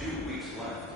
few weeks left.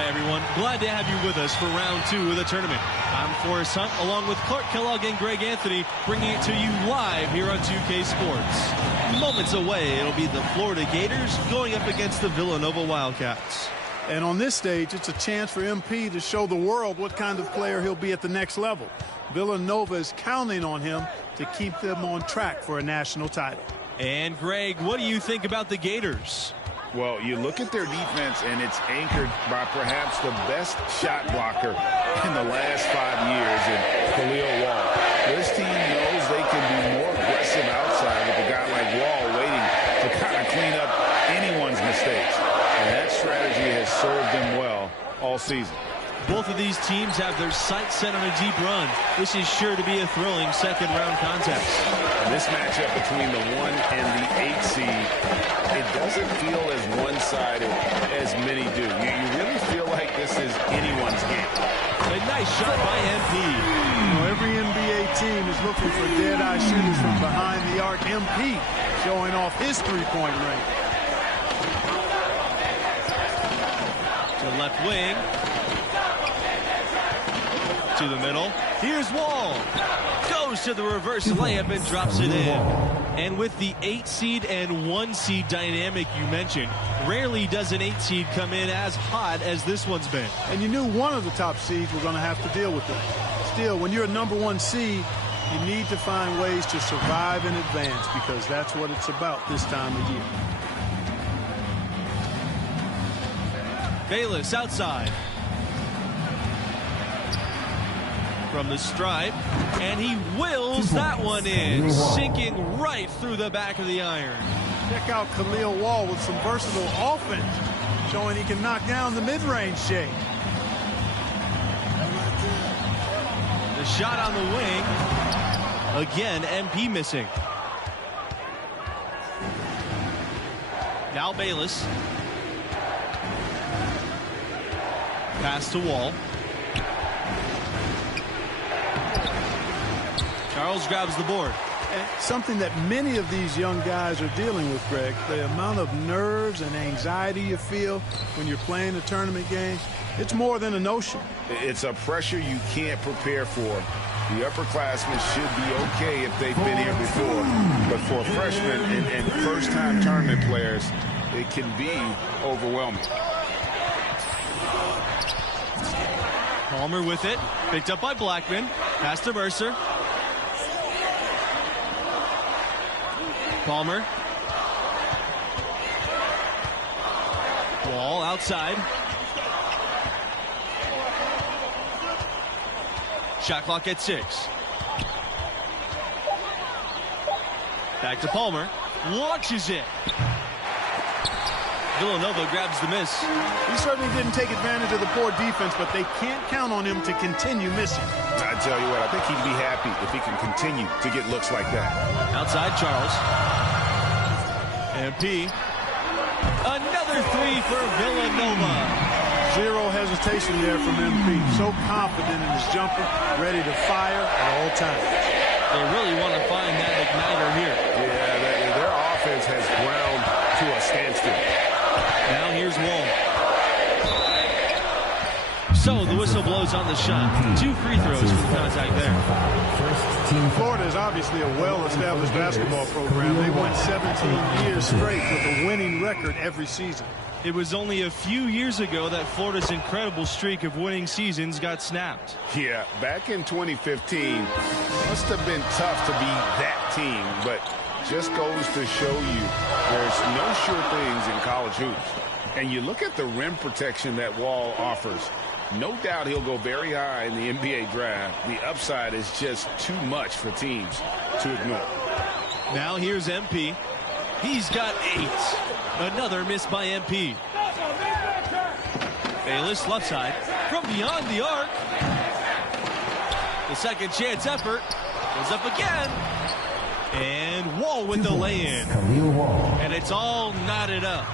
Hi, everyone. Glad to have you with us for round 2 of the tournament. I'm Forrest Hunt, along with Clark Kellogg and Greg Anthony, bringing it to you live here on 2K Sports. Moments away, it'll be the Florida Gators going up against the Villanova Wildcats. And on this stage, it's a chance for MP to show the world what kind of player he'll be at the next level. Villanova is counting on him to keep them on track for a national title. And Greg, what do you think about the Gators? Well, you look at their defense, and it's anchored by perhaps the best shot blocker in the last 5 years in Khalil Wall. This team knows they can be more aggressive outside with a guy like Wall waiting to kind of clean up anyone's mistakes. And that strategy has served them well all season. Both of these teams have their sights set on a deep run. This is sure to be a thrilling second-round contest. And this matchup between the 1 and the 8 seed, it doesn't feel as one-sided as many do. You really feel like this is anyone's game. A nice shot by MP. You know, every NBA team is looking for dead-eye shooters from behind the arc. MP showing off his three-point range. To left wing. To the middle. Here's Wall. Goes to the reverse layup and drops it in. And with the 8 seed and 1 seed dynamic you mentioned, rarely does an 8 seed come in as hot as this one's been. And you knew one of the top seeds were going to have to deal with it. Still, when you're a number 1 seed, you need to find ways to survive in advance, because that's what it's about this time of year. Bayless outside. From the stripe, and he wills that one in, sinking right through the back of the iron. Check out Khalil Wall with some versatile offense, showing he can knock down the mid-range shade. The shot on the wing. Again, MP missing. Now Bayless. Pass to Wall. Charles grabs the board. And something that many of these young guys are dealing with, Greg, the amount of nerves and anxiety you feel when you're playing a tournament game, it's more than a notion. It's a pressure you can't prepare for. The upperclassmen should be okay if they've been here before. But for freshmen and first-time tournament players, it can be overwhelming. Palmer with it. Picked up by Blackman. Pass to Mercer. Palmer. Wall outside. Shot clock at 6. Back to Palmer. Launches it. Villanova grabs the miss. He certainly didn't take advantage of the poor defense, but they can't count on him to continue missing. I tell you what, I think he'd be happy if he can continue to get looks like that. Outside Charles. MP. Another 3 for Villanova. Zero hesitation there from MP. So confident in his jumper, ready to fire at all times. They really want to find that igniter here. Yeah, their offense has ground to a standstill. Now here's Wall. So the whistle blows on the shot. 2 free throws for the contact there. Florida is obviously a well-established basketball program. They won 17 years straight with a winning record every season. It was only a few years ago that Florida's incredible streak of winning seasons got snapped. Yeah, back in 2015, must have been tough to be that team, but just goes to show you there's no sure things in college hoops. And you look at the rim protection that Wall offers. No doubt he'll go very high in the NBA draft. The upside is just too much for teams to ignore. Now here's MP. He's got 8. Another miss by MP. Bayless left side from beyond the arc. The second chance effort goes up again. And Wall with the lay-in. And it's all knotted up.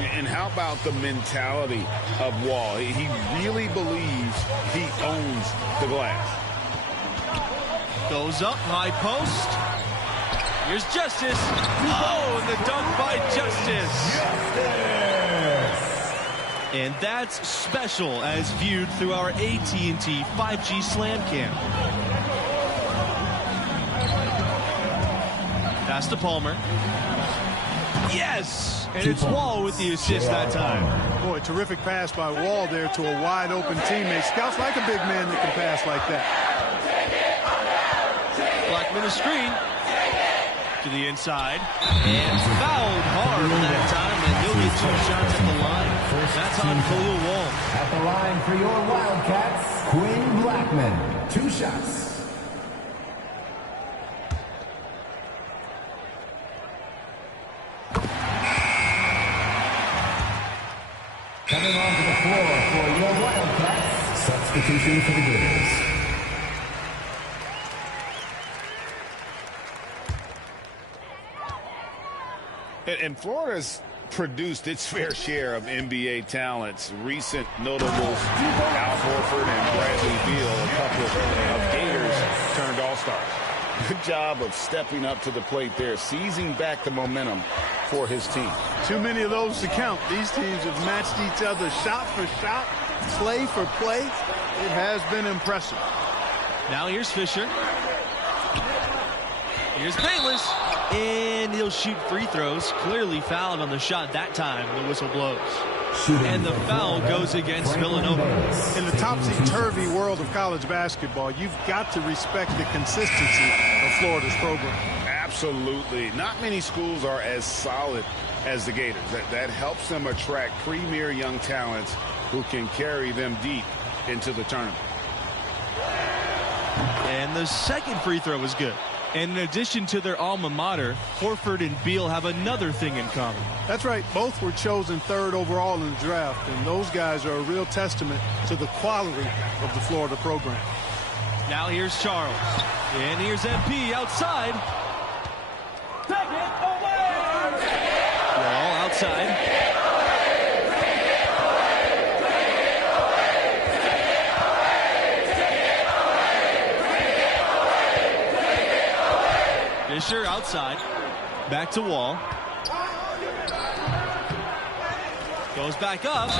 And how about the mentality of Wall? He really believes he owns the glass. Goes up, high post. Here's Justice. Oh, and the dunk by Justice. And that's special as viewed through our AT&T 5G Slam Cam. Pass to Palmer. Yes! And it's Wall with the assist that time. Boy, terrific pass by Wall there to a wide open teammate. Scouts like a big man that can pass like that. Blackman a screen to the inside and fouled hard that time, and he'll get 2 shots at the line. That's on Khalil Wall. At the line for your Wildcats, Quinn Blackman. 2 shots. Coming onto the floor for your Wildcats, substitution for the Gators. And Florida's produced its fair share of NBA talents. Recent notables, Al Horford and Bradley Beal, a couple of Gators turned all-stars. Good job of stepping up to the plate there, seizing back the momentum for his team. Too many of those to count. These teams have matched each other shot for shot, play for play. It has been impressive. Now here's Fisher. Here's Bayless. And he'll shoot free throws. Clearly fouled on the shot that time. The whistle blows. And the foul goes against Villanova. In the topsy-turvy world of college basketball, you've got to respect the consistency of Florida's program. Absolutely. Not many schools are as solid as the Gators. That helps them attract premier young talents who can carry them deep into the tournament. And the second free throw was good. And in addition to their alma mater, Horford and Beal have another thing in common. That's right. Both were chosen 3rd overall in the draft, and those guys are a real testament to the quality of the Florida program. Now here's Charles. And here's MP outside. Take it away! Wall outside. Fisher outside. Back to Wall. Goes back up.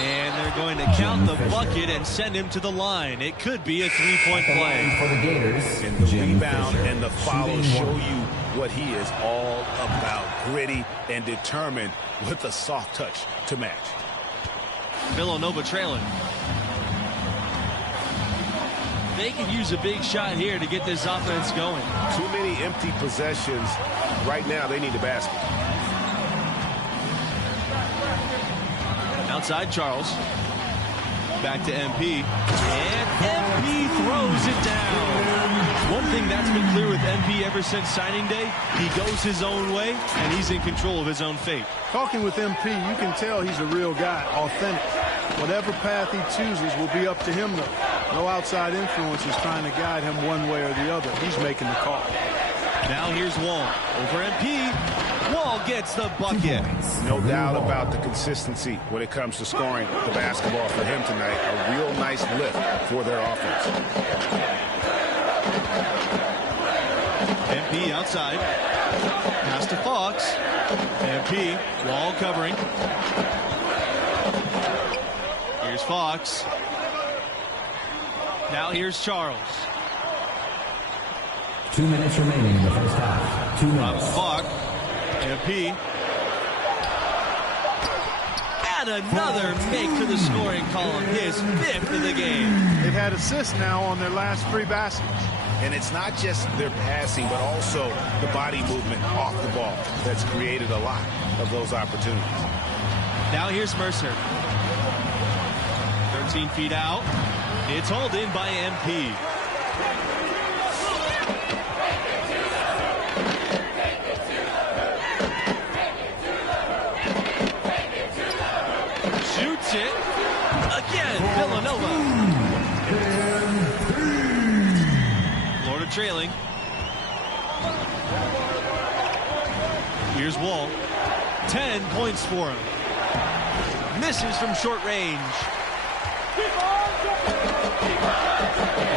And they're going to count the bucket and send him to the line. It could be a 3-point play. For the Gators, And the rebound and the follow show you what he is all about. Gritty and determined with a soft touch to match. Villanova trailing. They could use a big shot here to get this offense going. Too many empty possessions. Right now, they need a basket. Outside Charles. Back to MP. And MP throws it down. One thing that's been clear with MP ever since signing day, he goes his own way, and he's in control of his own fate. Talking with MP, you can tell he's a real guy, authentic. Whatever path he chooses will be up to him, though. No outside influence is trying to guide him one way or the other. He's making the call. Now here's Wall. Over MP. Wall gets the bucket. No doubt about the consistency when it comes to scoring the basketball for him tonight. A real nice lift for their offense. MP outside. Pass to Fox. MP. Wall covering. Here's Fox. Now here's Charles. 2 minutes remaining in the first half. 2 minutes. Fox. MP. And another make to the scoring column. His 5th of the game. They've had assists now on their last 3 baskets. And it's not just their passing, but also the body movement off the ball that's created a lot of those opportunities. Now here's Mercer. 13 feet out. It's hauled in by MP. Shoots it. Again, Villanova. Florida trailing. Here's Wall. 10 points for him. Misses from short range.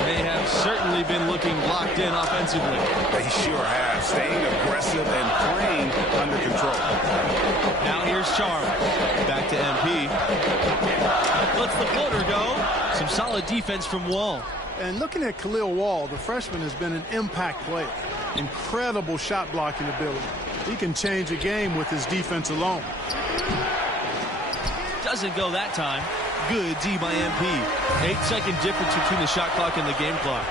They have certainly been looking locked in offensively. They sure have. Staying aggressive and playing under control. Now here's Charles. Back to MP. solid defense from Wall. And looking at Khalil Wall, the freshman has been an impact player. Incredible shot blocking ability. He can change a game with his defense alone. Doesn't go that time. Good D by MP. 8-second difference between the shot clock and the game clock.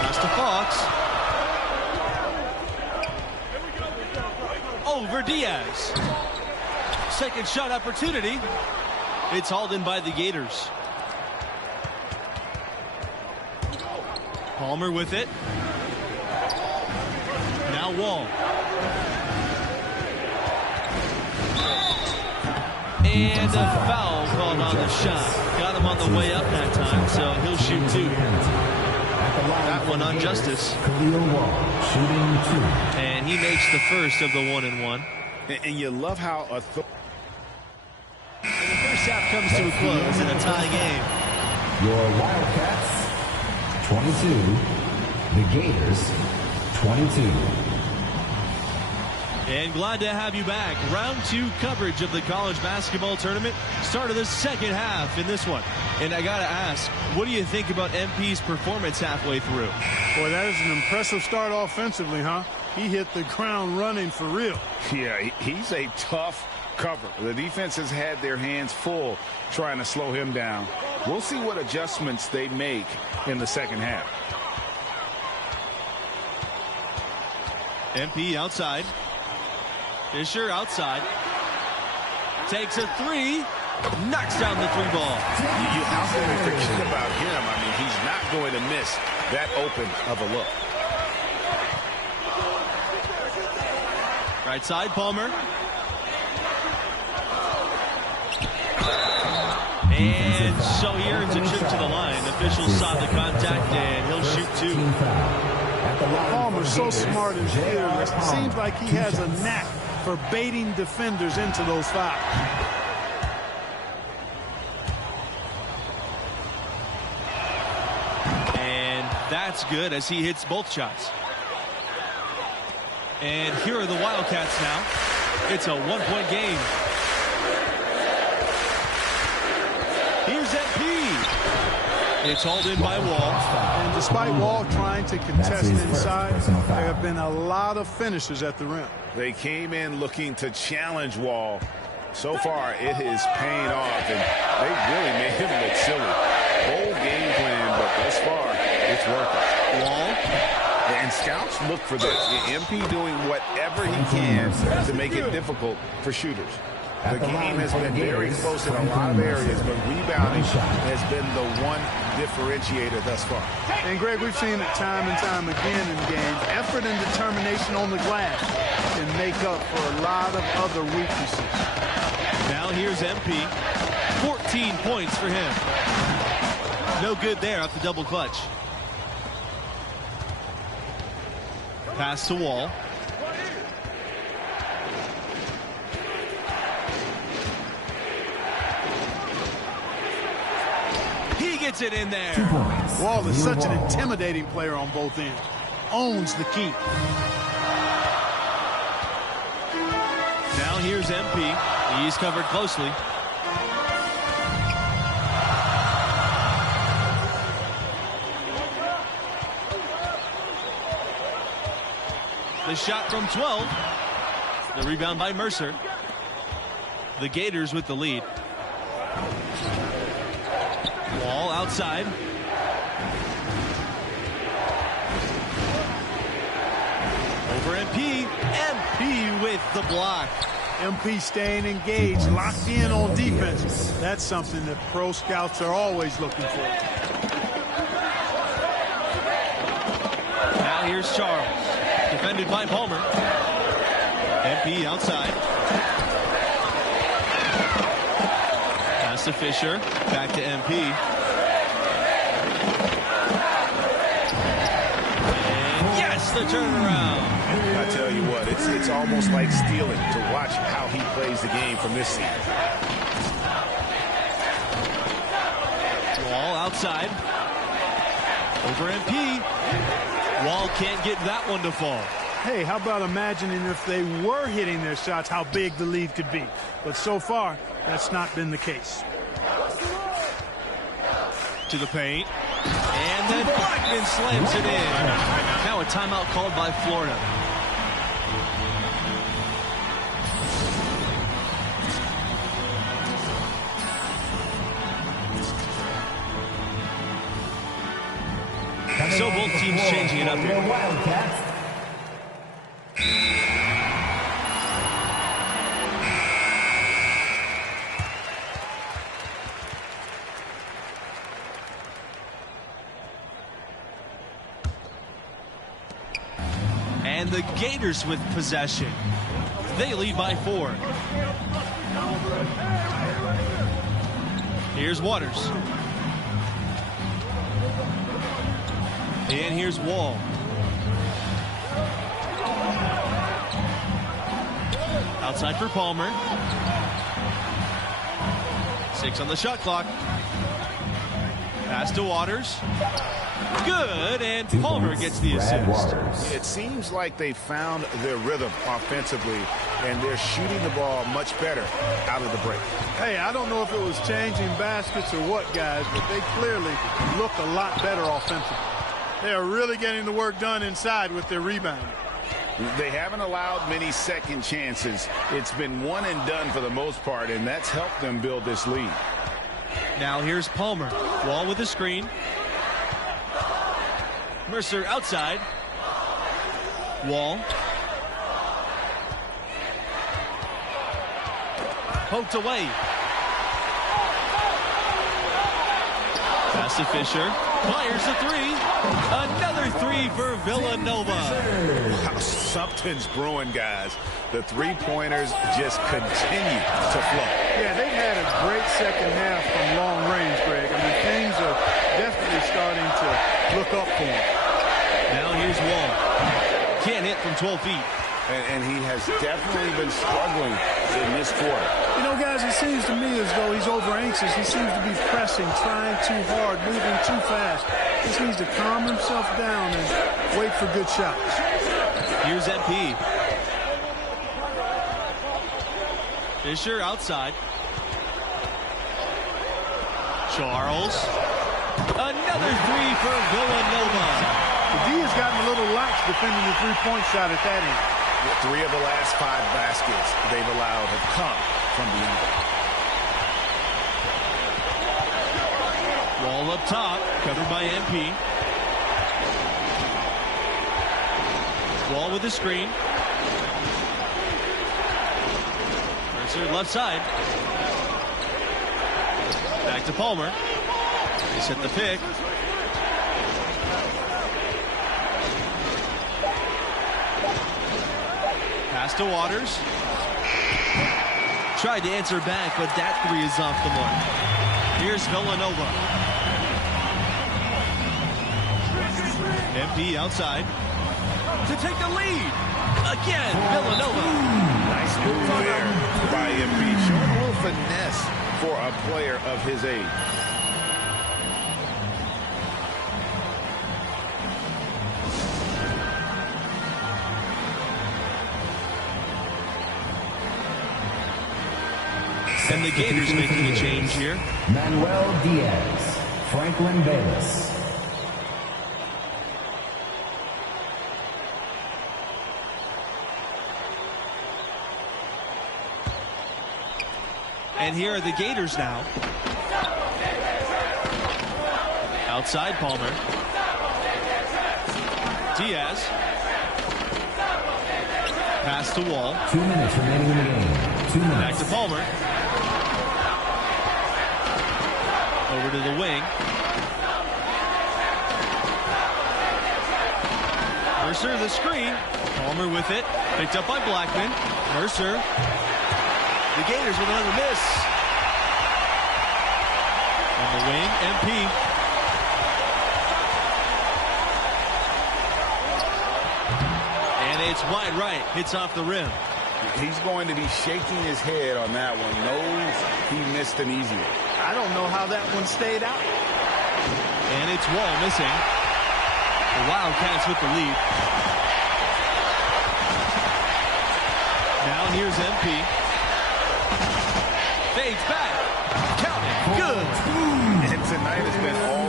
Pass to Fox. Over Diaz. Second shot opportunity. It's hauled in by the Gators. Palmer with it. Now Wall. And a foul called on the shot. Got him on the way up that time, so he'll shoot 2. That one on Justice. And he makes the first of the 1-and-1. And you love how the first half comes to a close in a tie game. Your Wildcats, 22. The Gators, 22. And glad to have you back. Round 2 coverage of the college basketball tournament. Start of the second half in this one. And I got to ask, what do you think about MP's performance halfway through? Boy, that is an impressive start offensively, huh? He hit the ground running for real. Yeah, he's a tough cover. The defense has had their hands full trying to slow him down. We'll see what adjustments they make in the second half. MP outside. Fisher outside. Takes a 3. Knocks down the 3 ball. How can we forget about him? I mean, he's not going to miss that open of a look. Right side, Palmer. And so he earns a trip to the line. Officials saw the contact, and he'll shoot 2. Palmer's so smart and fearless. It seems like he has a knack for baiting defenders into those fouls. And that's good as he hits both shots. And here are the Wildcats now. It's a 1-point game. Here's MP. It's hauled in by Wall. And despite Wall trying to contest inside, there have been a lot of finishes at the rim. They came in looking to challenge Wall. So far, it is paying off, and they really made him look silly. Bold game plan, but thus far, it's working. Wall. And scouts look for this. MP doing whatever he can to make it difficult for shooters. The game has been very close in a lot of areas, but rebounding has been the one differentiator thus far. And, Greg, we've seen it time and time again in games. Effort and determination on the glass can make up for a lot of other weaknesses. Now here's MP. 14 points for him. No good there off the double clutch. Pass to Wall. He gets it in there. Wall is such an intimidating player on both ends. Owns the key. Now here's MP. He's covered closely. The shot from 12. The rebound by Mercer. The Gators with the lead. Wall outside. Over MP. MP with the block. MP staying engaged, locked in on defense. That's something that pro scouts are always looking for. Now here's Charles. Defended by Palmer. MP outside. Pass to Fisher. Back to MP. And yes, the turnaround. I tell you what, it's almost like stealing to watch how he plays the game from this seat. Wall outside. Over MP. Wall can't get that one to fall. Hey, how about imagining if they were hitting their shots, how big the lead could be. But so far, that's not been the case. To the paint. And then Blackman slams it in. Now a timeout called by Florida. So both teams changing it up here. Wildcats. And the Gators with possession. They lead by 4. Here's Waters. And here's Wall. Outside for Palmer. 6 on the shot clock. Pass to Waters. Good, and Palmer gets the assist. It seems like they found their rhythm offensively, and they're shooting the ball much better out of the break. Hey, I don't know if it was changing baskets or what, guys, but they clearly look a lot better offensively. They are really getting the work done inside with their rebound. They haven't allowed many second chances. It's been one and done for the most part, and that's helped them build this lead. Now here's Palmer. Wall with the screen. Mercer outside. Wall. Poked away. Pass to Fisher. Fires the 3. Another 3 for Villanova. Wow, something's brewing, guys. The three-pointers just continue to flow. Yeah, they've had a great second half from long range, Greg. I mean, things are definitely starting to look up for him. Now here's Wall. Can't hit from 12 feet. And he has definitely been struggling in this quarter. You know, guys, it seems to me as though he's over anxious. He seems to be pressing, trying too hard, moving too fast. He just needs to calm himself down and wait for good shots. Here's MP. Fisher outside. Charles. Another 3 for Villanova. The D has gotten a little lax defending the three-point shot at that end. 3 of the last 5 baskets they've allowed have come from the end. Wall up top, covered by MP. Wall with the screen. Mercer left side. Back to Palmer. They set the pick. Pass to Waters. Tried to answer back, but that 3 is off the mark. Here's Villanova. MP outside to take the lead. Again, Villanova. Nice move there by MP. Showing a little finesse for a player of his age. And the Gators making a change here. Manuel Diaz, Franklin Bayless. And here are the Gators now. Outside Palmer. Diaz. Pass to Wall. 2 minutes remaining in the game. 2 minutes. Back to Palmer. Over to the wing. Mercer the screen. Palmer with it. Picked up by Blackman. Mercer. The Gators with another miss. On the wing, MP. And it's wide right. Hits off the rim. He's going to be shaking his head on that one. Knows he missed an easy one. I don't know how that one stayed out. And it's Wall missing. The Wildcats with the lead. Now here's MP. Fades back. Count it. Good. And tonight has been all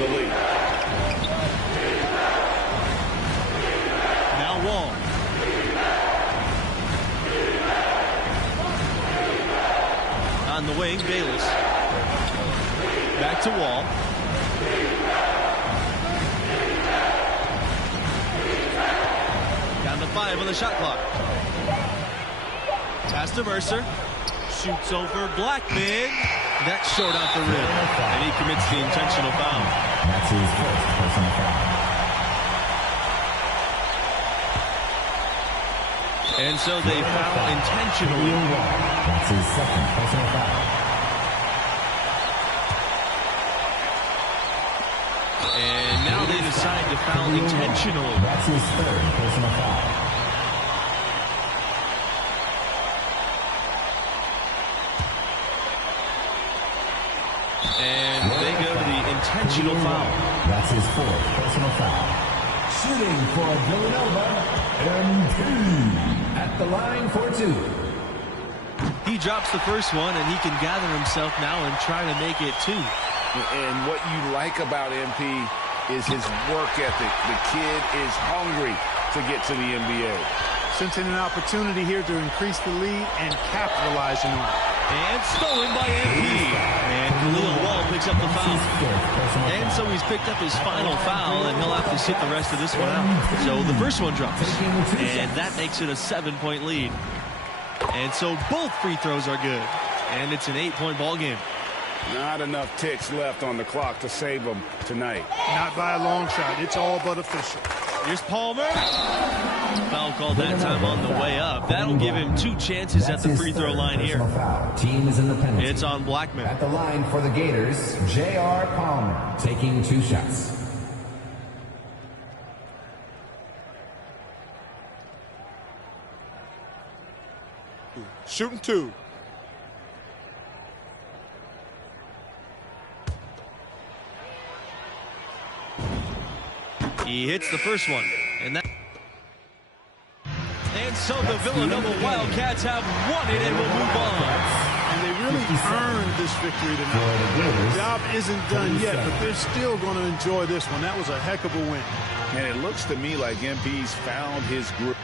the lead. Now Wall. On the wing, Bayless. Back to Wall. Down to 5 on the shot clock. Pass to Mercer. Shoots over Blackman. That's short out the rim. And he commits the intentional foul. That's his first personal foul. And so they foul intentionally. That's his second personal foul. And now they decide to foul intentionally. That's his third personal foul. And they go to the intentional foul. That's his fourth personal foul. Shooting for Villanova, MP at the line for 2. He drops the first one, and he can gather himself now and try to make it 2. And what you like about MP is his work ethic. The kid is hungry to get to the NBA. Sensing an opportunity here to increase the lead and capitalizing on it. And stolen by MP. And Khalil Wall picks up the foul. And so he's picked up his final foul, and he'll have to sit the rest of this one out. So the first one drops. And that makes it a 7-point lead. And so both free throws are good. And it's an 8-point ball game. Not enough ticks left on the clock to save them tonight. Not by a long shot. It's all but official. Here's Palmer. Foul called that time on the way up. That'll give him 2 chances at the free throw line here. Foul. Team is in the penalty. It's on Blackman. At the line for the Gators, J.R. Palmer taking 2 shots. Shooting 2. He hits the first one. And so the Villanova Wildcats have won it and will move on. And they really earned this victory tonight. The job isn't done yet, but they're still going to enjoy this one. That was a heck of a win. And it looks to me like MP's found his group.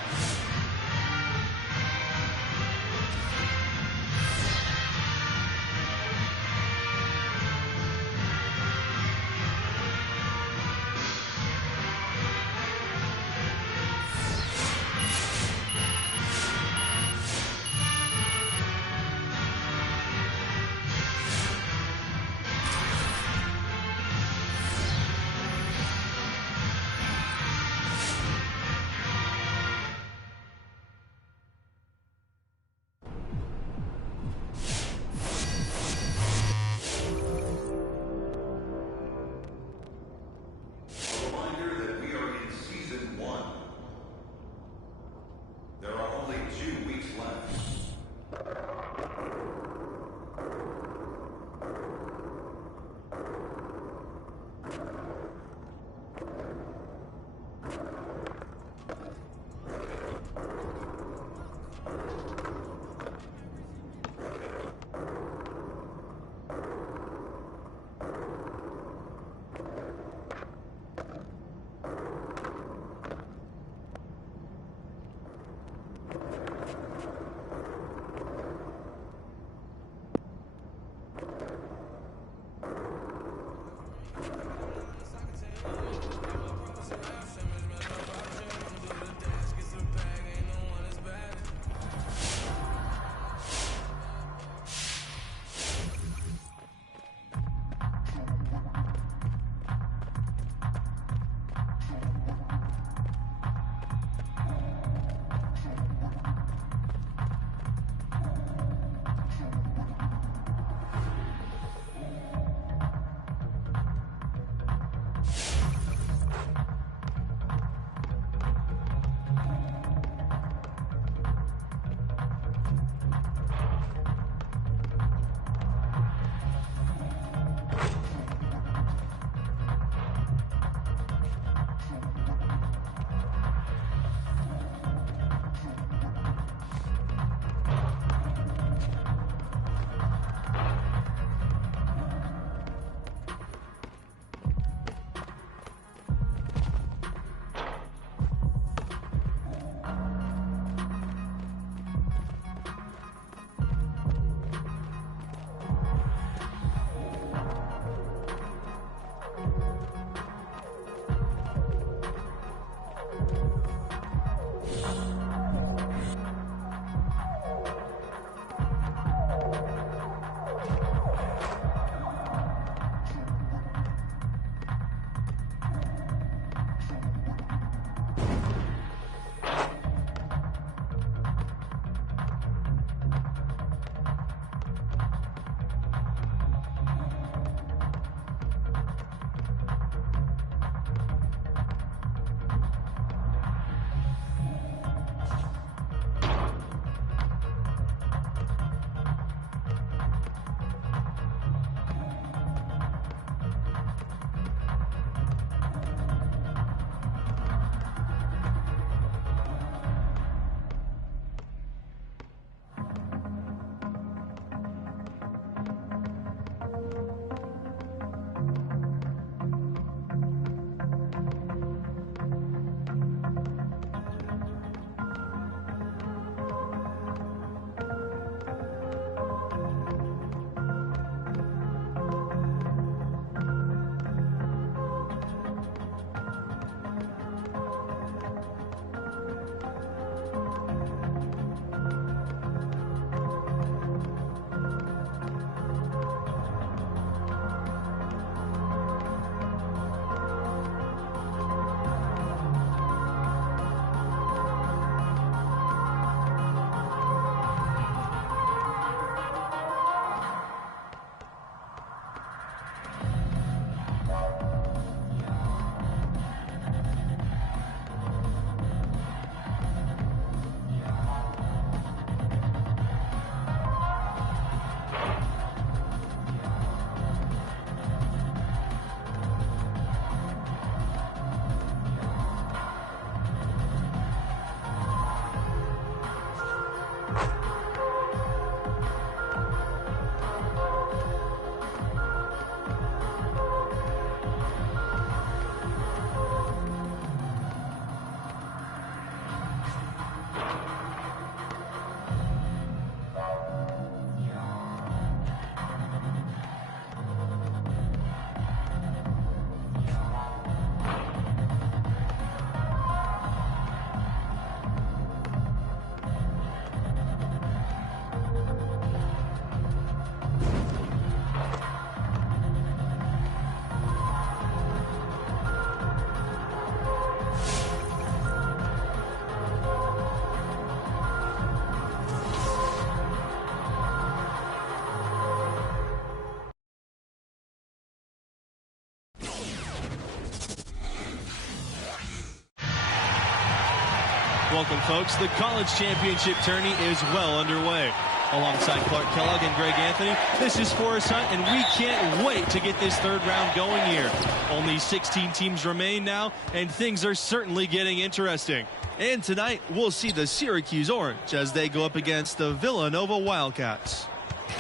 Welcome, folks. The college championship tourney is well underway. Alongside Clark Kellogg and Greg Anthony, this is Forrest Hunt, and we can't wait to get this third round going here. Only 16 teams remain now, and things are certainly getting interesting. And tonight, we'll see the Syracuse Orange as they go up against the Villanova Wildcats.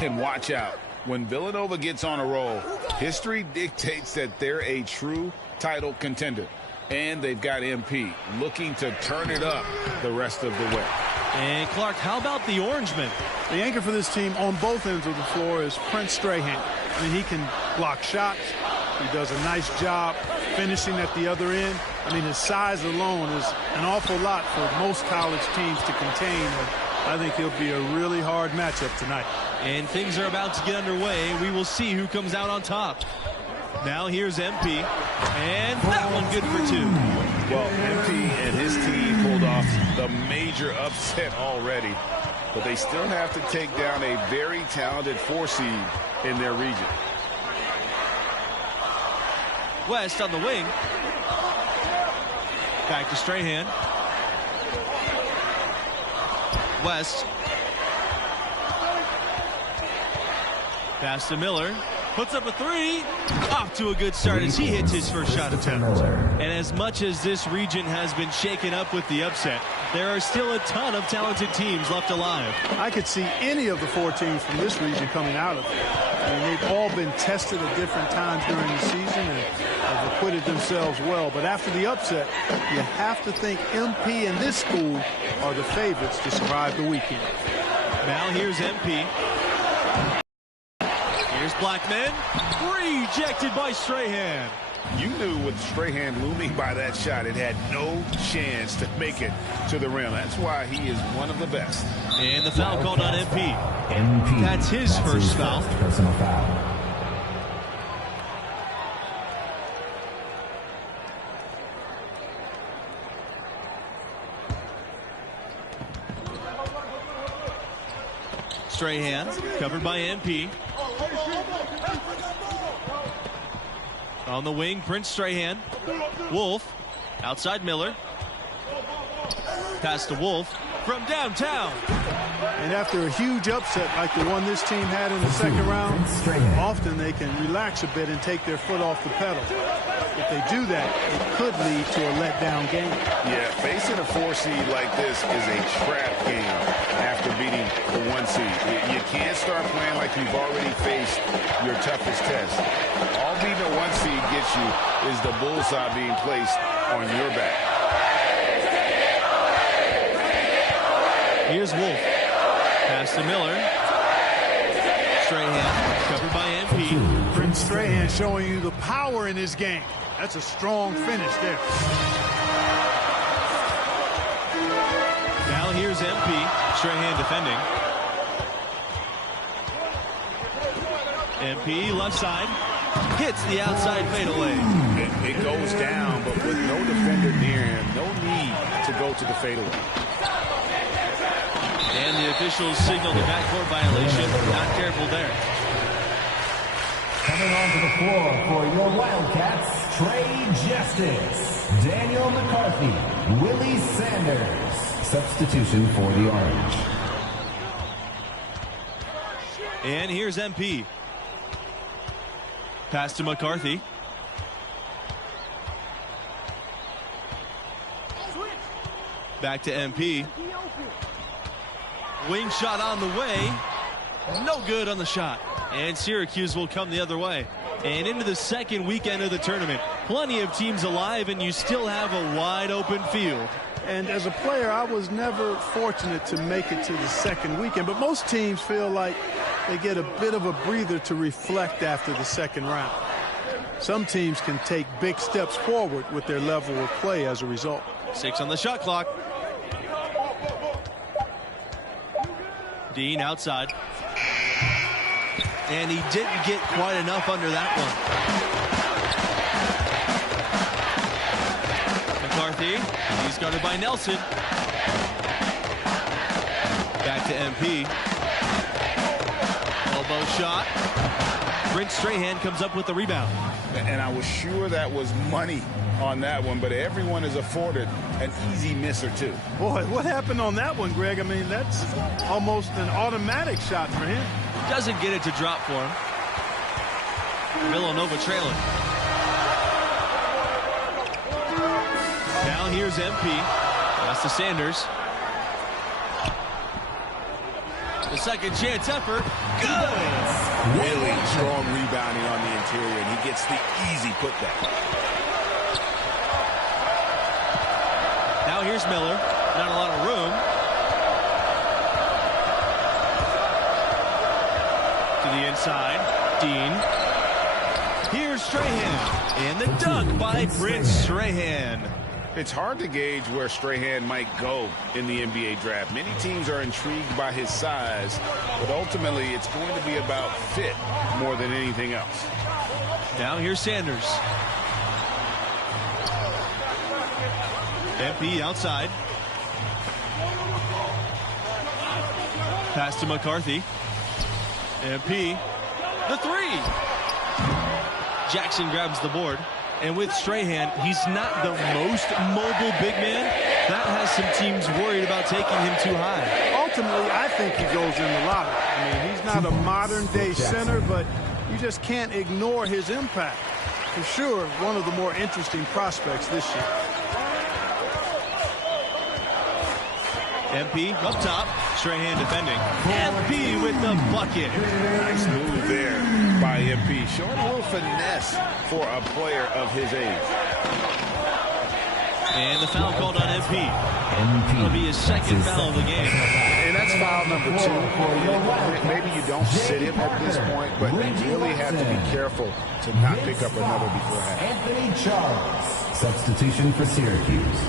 And watch out. When Villanova gets on a roll, history dictates that they're a true title contender. And they've got MP looking to turn it up the rest of the way. And Clark, how about the Orangemen? The anchor for this team on both ends of the floor is Prince Strahan. I mean, he can block shots. He does a nice job finishing at the other end. I mean, his size alone is an awful lot for most college teams to contain. And I think he'll be a really hard matchup tonight. And things are about to get underway. We will see who comes out on top. Now here's MP, and that one good for two. Well, MP and his team pulled off the major upset already, but they still have to take down a very talented 4 seed in their region. West on the wing. Back to Strahan. West. Pass to Miller. Puts up a 3. Off to a good start as he hits his first shot attempt. And as much as this region has been shaken up with the upset, there are still a ton of talented teams left alive. I could see any of the 4 teams from this region coming out of it. I mean, they've all been tested at different times during the season and have acquitted themselves well. But after the upset, you have to think MP and this school are the favorites to survive the weekend. Now here's MP. Here's Blackman. Rejected by Strahan. You knew with Strahan looming by that shot, it had no chance to make it to the rim. That's why he is one of the best. And the foul called on MP. That's his first foul. Personal foul. Strahan covered by MP. On the wing, Prince Strahan. Wolf outside Miller. Pass to Wolf from downtown. And after a huge upset like the one this team had in the second round, often they can relax a bit and take their foot off the pedal. If they do that, it could lead to a letdown game. Yeah, facing a 4 seed like this is a trap game after beating the 1 seed. You can't start playing like you've already faced your toughest test. All beating a 1 seed gets you is the bullseye being placed on your back. Here's Wolf. Pass to Miller. Strahan covered by MP. Prince Strahan showing you the power in his game. That's a strong finish there. Now here's MP. Strahan defending. MP left side. Hits the outside fadeaway. It goes down, but with no defender near him, no need to go to the fadeaway. And the officials signal the backcourt violation. Not careful there. Coming onto the floor for your Wildcats, Trey Justice, Daniel McCarthy, Willie Sanders. Substitution for the Orange. And here's MP. Pass to McCarthy. Back to MP. Wing shot on the way. No good on the shot. And Syracuse will come the other way. And into the second weekend of the tournament. Plenty of teams alive, and you still have a wide open field. And as a player, I was never fortunate to make it to the second weekend. But most teams feel like they get a bit of a breather to reflect after the second round. Some teams can take big steps forward with their level of play as a result. 6 on the shot clock. Dean outside. And he didn't get quite enough under that one. McCarthy, he's guarded by Nelson. Back to MP. Elbow shot. Prince Strahan comes up with the rebound. And I was sure that was money on that one, but everyone is afforded an easy miss or two. Boy, what happened on that one, Greg? I mean, that's almost an automatic shot for him. Doesn't get it to drop for him. Villanova trailing. Now here's MP. That's to Sanders. The second chance effort. Good. Really strong rebounding on the interior, and he gets the easy putback. Now here's Miller. Not a lot of room. To the inside. Dean. Here's Strahan. And the dunk by Prince Strahan. It's hard to gauge where Strahan might go in the NBA draft. Many teams are intrigued by his size, but ultimately it's going to be about fit more than anything else. Now here's Sanders. MP outside. Pass to McCarthy. MP. The three. Jackson grabs the board. And with Strahan, he's not the most mobile big man. That has some teams worried about taking him too high. Ultimately, I think he goes in the lottery. I mean, he's not a modern-day center, but you just can't ignore his impact. For sure, one of the more interesting prospects this year. MP up top. Strahan defending. MP with the bucket. Nice move there by MP. Showing a little finesse for a player of his age. And the foul called on MP. It'll be his second foul of the game. And that's foul number 2. Maybe you don't sit him at this point, but you really have to be careful to not pick up another before half. Anthony Charles, substitution for Syracuse.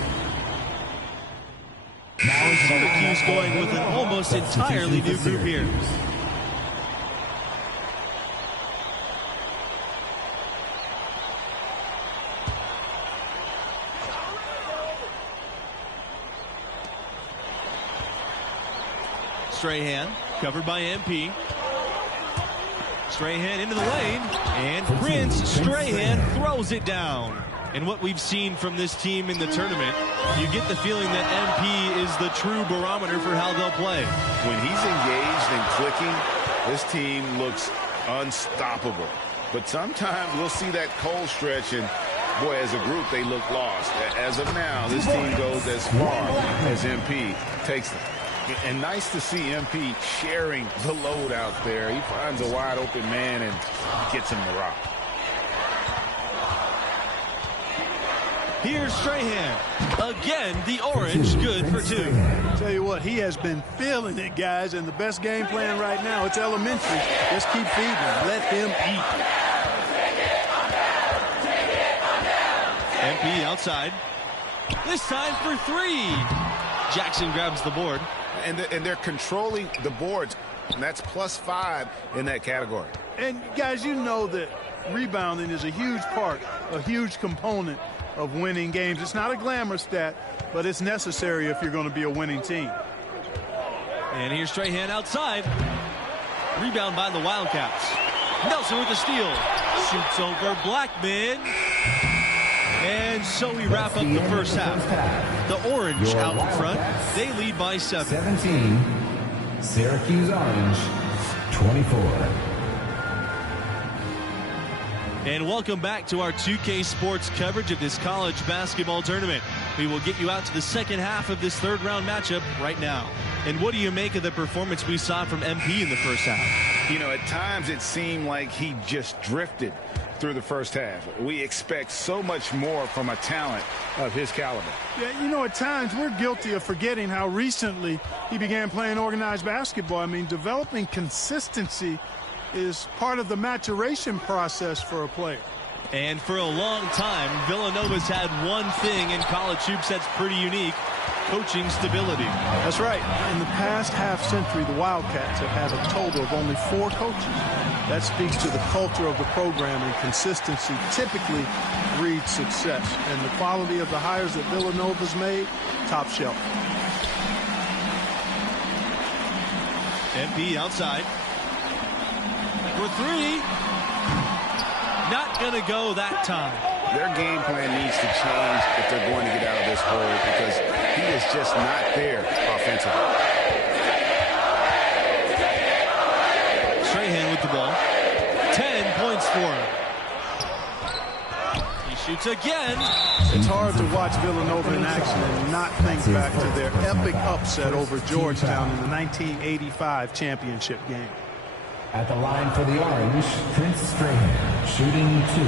Syracuse going with an almost entirely new group here. Strahan covered by MP. Strahan into the lane, and Prince Strahan throws it down. And what we've seen from this team in the tournament, you get the feeling that MP is the true barometer for how they'll play. When he's engaged and clicking, this team looks unstoppable. But sometimes we'll see that cold stretch, and boy, as a group, they look lost. As of now, this team goes as far as MP takes them. And nice to see MP sharing the load out there. He finds a wide open man and gets him the rock. Here's Strahan. Again, the orange good for 2. Tell you what, he has been feeling it, guys, and the best game plan right now, it's elementary. Just keep feeding him. Let him eat. MP outside. This time for 3. Jackson grabs the board. And they're controlling the boards, and that's +5 in that category. And, guys, you know that rebounding is a huge part, a huge component of winning games. It's not a glamour stat, but it's necessary if you're going to be a winning team. And here's Strahan outside. Rebound by the Wildcats. Nelson with the steal. Shoots over Blackman. And so we wrap up the first half. The Orange out in front. They lead by 7. 17. Syracuse Orange, 24. And welcome back to our 2K Sports coverage of this college basketball tournament. We will get you out to the second half of this third-round matchup right now. And what do you make of the performance we saw from MP in the first half? You know, at times it seemed like he just drifted through the first half. We expect so much more from a talent of his caliber. Yeah, you know, at times we're guilty of forgetting how recently he began playing organized basketball. I mean, developing consistency is part of the maturation process for a player. And for a long time, Villanova's had one thing in college hoops that's pretty unique: coaching stability. That's right. In the past half century, the Wildcats have had a total of only 4 coaches. That speaks to the culture of the program, and consistency typically breeds success. And the quality of the hires that Villanova's made, top shelf. MP outside. For 3. Not going to go that time. Their game plan needs to change if they're going to get out of this hole because he is just not there offensively. Strahan with the ball. 10 points for him. He shoots again. It's hard to watch Villanova in action and not think back to their epic upset over Georgetown in the 1985 championship game. At the line for the Orange, Prince Strahan, shooting 2.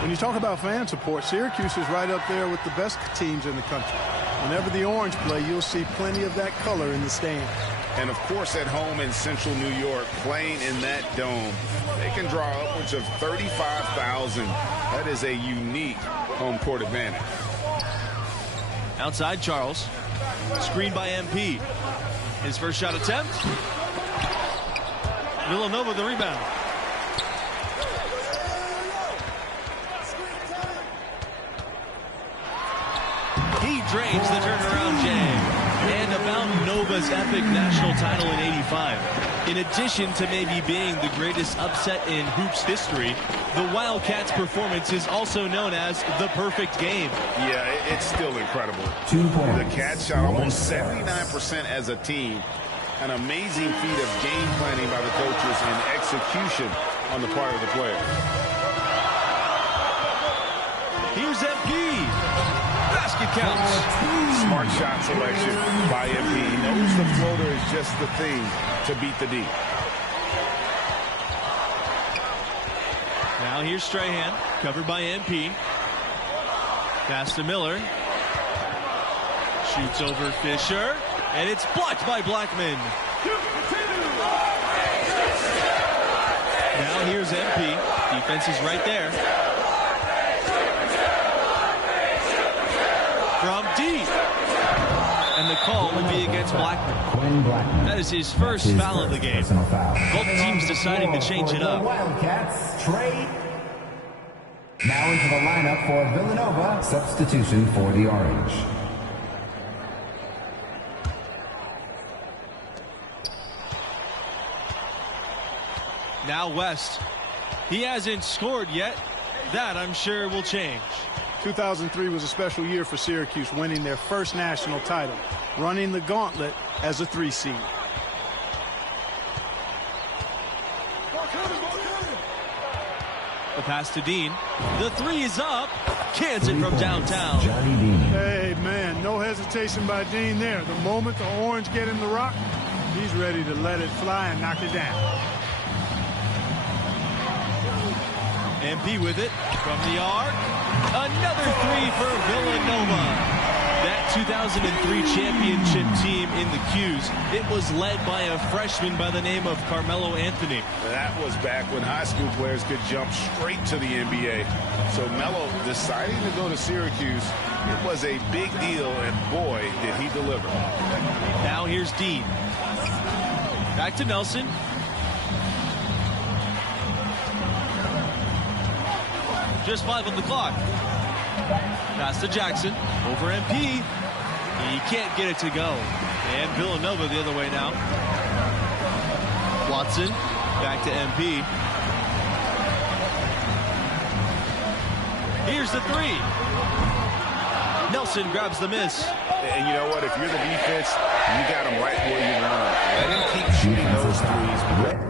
When you talk about fan support, Syracuse is right up there with the best teams in the country. Whenever the Orange play, you'll see plenty of that color in the stand. And, of course, at home in central New York, playing in that dome, they can draw upwards of 35,000. That is a unique home court advantage. Outside Charles. Screened by MP. His first shot attempt. Villanova the rebound. He drains the turnaround jam. And about Nova's epic national title in '85. In addition to maybe being the greatest upset in hoops history, the Wildcats' performance is also known as the perfect game. Yeah, it's still incredible. 2 points. The Cats shot almost 79% as a team. An amazing feat of game planning by the coaches and execution on the part of the players. Here's MP. Basket counts. Smart shot selection by MP. He knows the floater is just the thing to beat the D. Now here's Strahan, covered by MP. Pass to Miller. Shoots over Fisher. And it's blocked by Blackman. Now here's MP. Defense is right there. From deep. And the call would be against Blackman. Quinn Blackman. That is his first foul of the game. Both teams deciding to change it up. Wildcats trade. Now into the lineup for Villanova. Substitution for the Orange. Now West. He hasn't scored yet. That, I'm sure, will change. 2003 was a special year for Syracuse, winning their first national title, running the gauntlet as a 3 seed. The pass to Dean. The 3 is up. Cans it from downtown. Johnny Dean. Hey, man, no hesitation by Dean there. The moment the Orange get him the rock, he's ready to let it fly and knock it down. MP with it from the arc. Another 3 for Villanova. That 2003 championship team in the Qs, it was led by a freshman by the name of Carmelo Anthony. That was back when high school players could jump straight to the NBA. So Melo deciding to go to Syracuse, it was a big deal, and boy, did he deliver. Now here's Dean. Back to Nelson. Just 5 on the clock. Pass to Jackson. Over MP. He can't get it to go. And Villanova the other way now. Watson. Back to MP. Here's the 3. Nelson grabs the miss. And you know what? If you're the defense, you got them right where you want them. Let him keep shooting those threes.